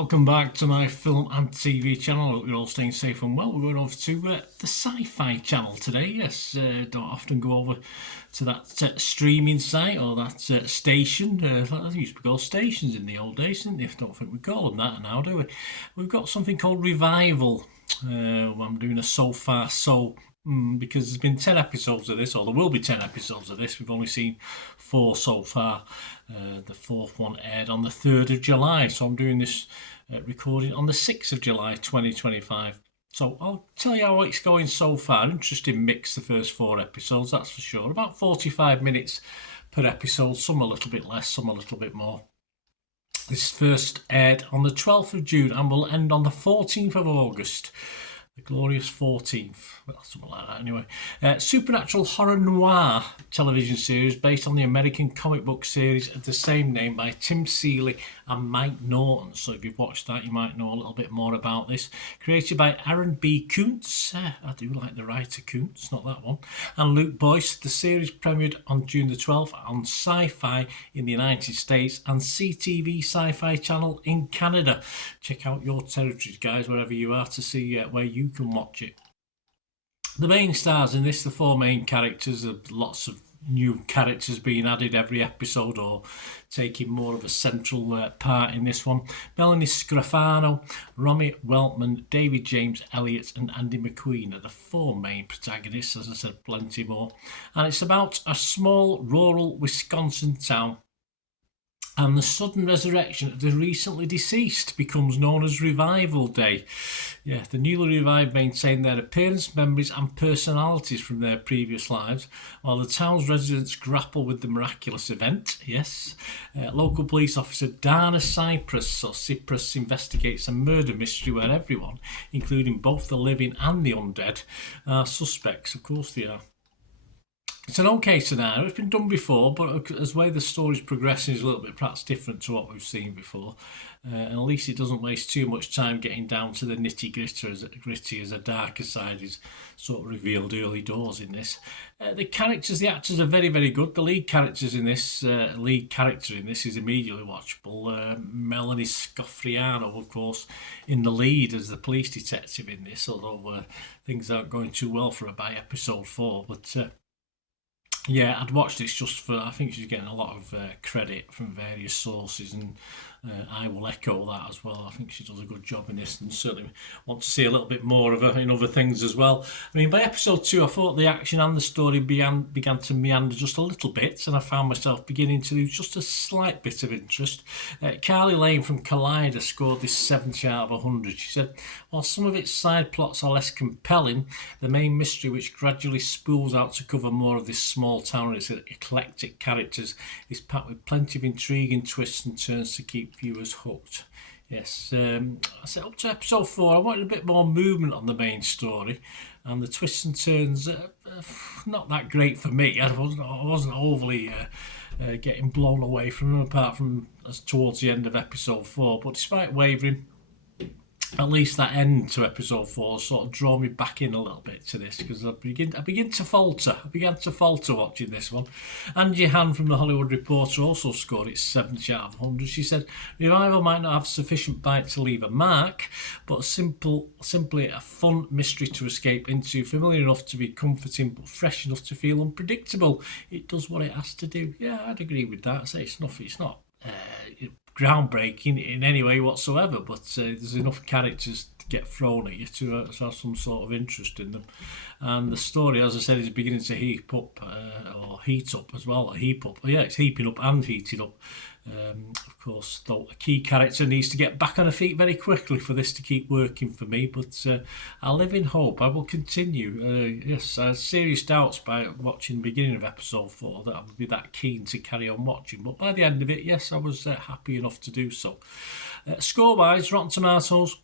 welcome back to my film and TV channel. I hope you're all staying safe and well. We're going over to the Sci-Fi channel today. Yes, don't often go over to that streaming site or that station. I think it used to be called stations in the old days, didn't they? I don't think we call them that now, do we? We've got something called Revival. I'm doing a So Far So because there's been 10 episodes of this, or there will be 10 episodes of this. We've only seen 4 so far. The 4th one aired on the 3rd of July, so I'm doing this recording on the 6th of July 2025. So I'll tell you how it's going so far. Interesting mix, the first 4 episodes, that's for sure. About 45 minutes per episode, some a little bit less, some a little bit more. This first aired on the 12th of June and will end on the 14th of August. The glorious 14th, well, something like that anyway. Supernatural horror noir television series based on the American comic book series of the same name by Tim Seeley and Mike Norton. So if you've watched that, you might know a little bit more about this. Created by Aaron B. Kuntz. I do like the writer Kuntz, not that one. And Luke Boyce. The series premiered on June the 12th on Sci-Fi in the United States and CTV Sci-Fi channel in Canada. Check out your territories, guys, wherever you are, to see where you can watch it. The main stars in this, the 4 main characters, lots of new characters being added every episode or taking more of a central part in this one. Melanie Scrofano, Romy Weltman, David James Elliott and Andy McQueen are the 4 main protagonists. As I said, plenty more. And it's about a small rural Wisconsin town, and the sudden resurrection of the recently deceased becomes known as Revival Day. Yeah, the newly revived maintain their appearance, memories and personalities from their previous lives, while the town's residents grapple with the miraculous event. Yes, local police officer Dana Cypress investigates a murder mystery where everyone, including both the living and the undead, are suspects. Of course they are. It's an okay scenario. It's been done before, but as the way the story's progressing is a little bit perhaps different to what we've seen before. And at least it doesn't waste too much time getting down to the nitty-gritty as a darker side is sort of revealed early doors in this. The actors are very, very good. The lead character in this is immediately watchable. Melanie Scrofano, of course, in the lead as the police detective in this, although things aren't going too well for her by episode 4. But yeah, I'd watch this just for, I think she's getting a lot of credit from various sources, and I will echo that as well. I think she does a good job in this, and certainly want to see a little bit more of her in other things as well. I mean, by episode 2, I thought the action and the story began to meander just a little bit, and I found myself beginning to lose just a slight bit of interest. Carly Lane from Collider scored this 70 out of 100. She said, while some of its side plots are less compelling, the main mystery, which gradually spools out to cover more of this small town and its eclectic characters, is packed with plenty of intriguing twists and turns to keep viewers hooked. Yes, I said up to episode 4, I wanted a bit more movement on the main story, and the twists and turns not that great for me. I wasn't overly getting blown away from them, apart from towards the end of episode 4. But despite wavering, at least that end to episode 4 sort of draw me back in a little bit to this, because I began to falter watching this one. Angie Han from The Hollywood Reporter also scored its 70 out of 100. She said, Revival might not have sufficient bite to leave a mark, but simply a fun mystery to escape into, familiar enough to be comforting, but fresh enough to feel unpredictable. It does what it has to do. Yeah, I'd agree with that. I say it's not groundbreaking in any way whatsoever, but there's enough characters to get thrown at you to have some sort of interest in them. And the story, as I said, is beginning to heat up as well. Yeah, it's heaping up and heating up. Of course, though, a key character needs to get back on her feet very quickly for this to keep working for me, but I live in hope. I will continue. Yes, I had serious doubts by watching the beginning of episode 4 that I would be that keen to carry on watching, but by the end of it, yes, I was happy enough to do so. Score-wise, Rotten Tomatoes,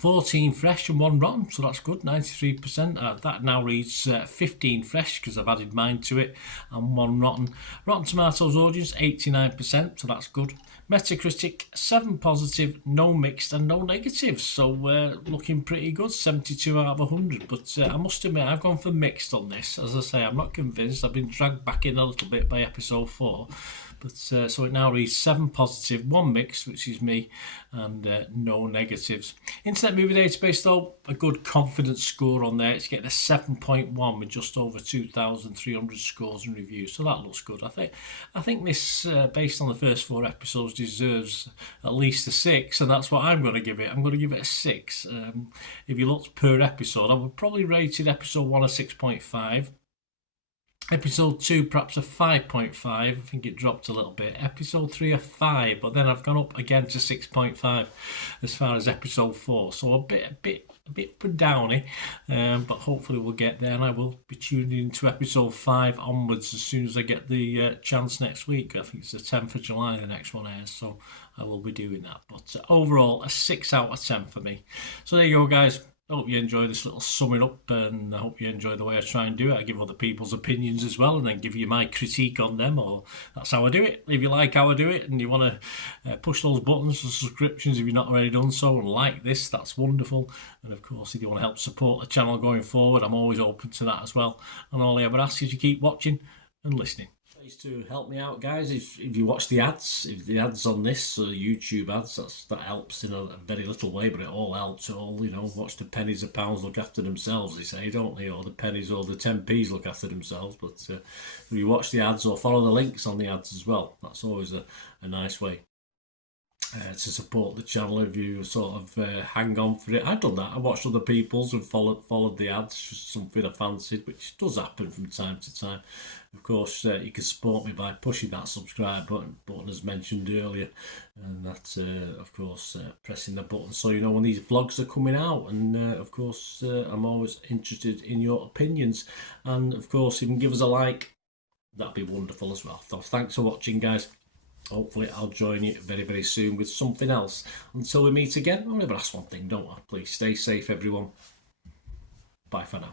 14 fresh and 1 rotten, so that's good, 93%. That now reads 15 fresh because I've added mine to it, and 1 rotten. Rotten Tomatoes audience 89%, so that's good. Metacritic 7 positive, no mixed and no negatives, so looking pretty good, 72 out of 100. But I must admit, I've gone for mixed on this. As I say, I'm not convinced. I've been dragged back in a little bit by episode 4. But so it now reads 7 positive, 1 mixed, which is me, and no negatives. Internet Movie Database, though, a good confidence score on there. It's getting a 7.1 with just over 2,300 scores and reviews, so that looks good. I think this, based on the first 4 episodes, deserves at least a 6, and that's what I'm going to give it. I'm going to give it a 6. If you looked per episode, I would probably rate it episode 1 a 6.5. Episode 2 perhaps a 5.5. I think it dropped a little bit. Episode 3 a 5, but then I've gone up again to 6.5 as far as episode 4. So a bit downy, but hopefully we'll get there, and I will be tuning into episode 5 onwards as soon as I get the chance next week. I think it's the 10th of July the next one airs, so I will be doing that. But overall, a 6 out of 10 for me. So there you go, guys. I hope you enjoy this little summing up, and I hope you enjoy the way I try and do it. I give other people's opinions as well, and then give you my critique on them, or that's how I do it. If you like how I do it and you want to push those buttons for subscriptions if you've not already done so and like this, that's wonderful. And of course, if you want to help support the channel going forward, I'm always open to that as well. And all I ever ask is you keep watching and listening. To help me out, guys, if you watch the ads, if the ads on this YouTube ads, that helps in a very little way, but it all helps. It all, watch the pennies and pounds look after themselves, they say, don't they? Or the pennies or the 10p's look after themselves. But if you watch the ads or follow the links on the ads as well, that's always a nice way to support the channel. If you sort of hang on for it, I've done that. I watched other people's and followed the ads, just something I fancied, which does happen from time to time. Of course, you can support me by pushing that subscribe button as mentioned earlier, and that's of course pressing the button so you know when these vlogs are coming out. And of course, I'm always interested in your opinions, and of course, if you can give us a like, that'd be wonderful as well. So thanks for watching, guys. Hopefully I'll join you very, very soon with something else. Until we meet again, I'll never ask one thing, don't I? Please stay safe, everyone. Bye for now.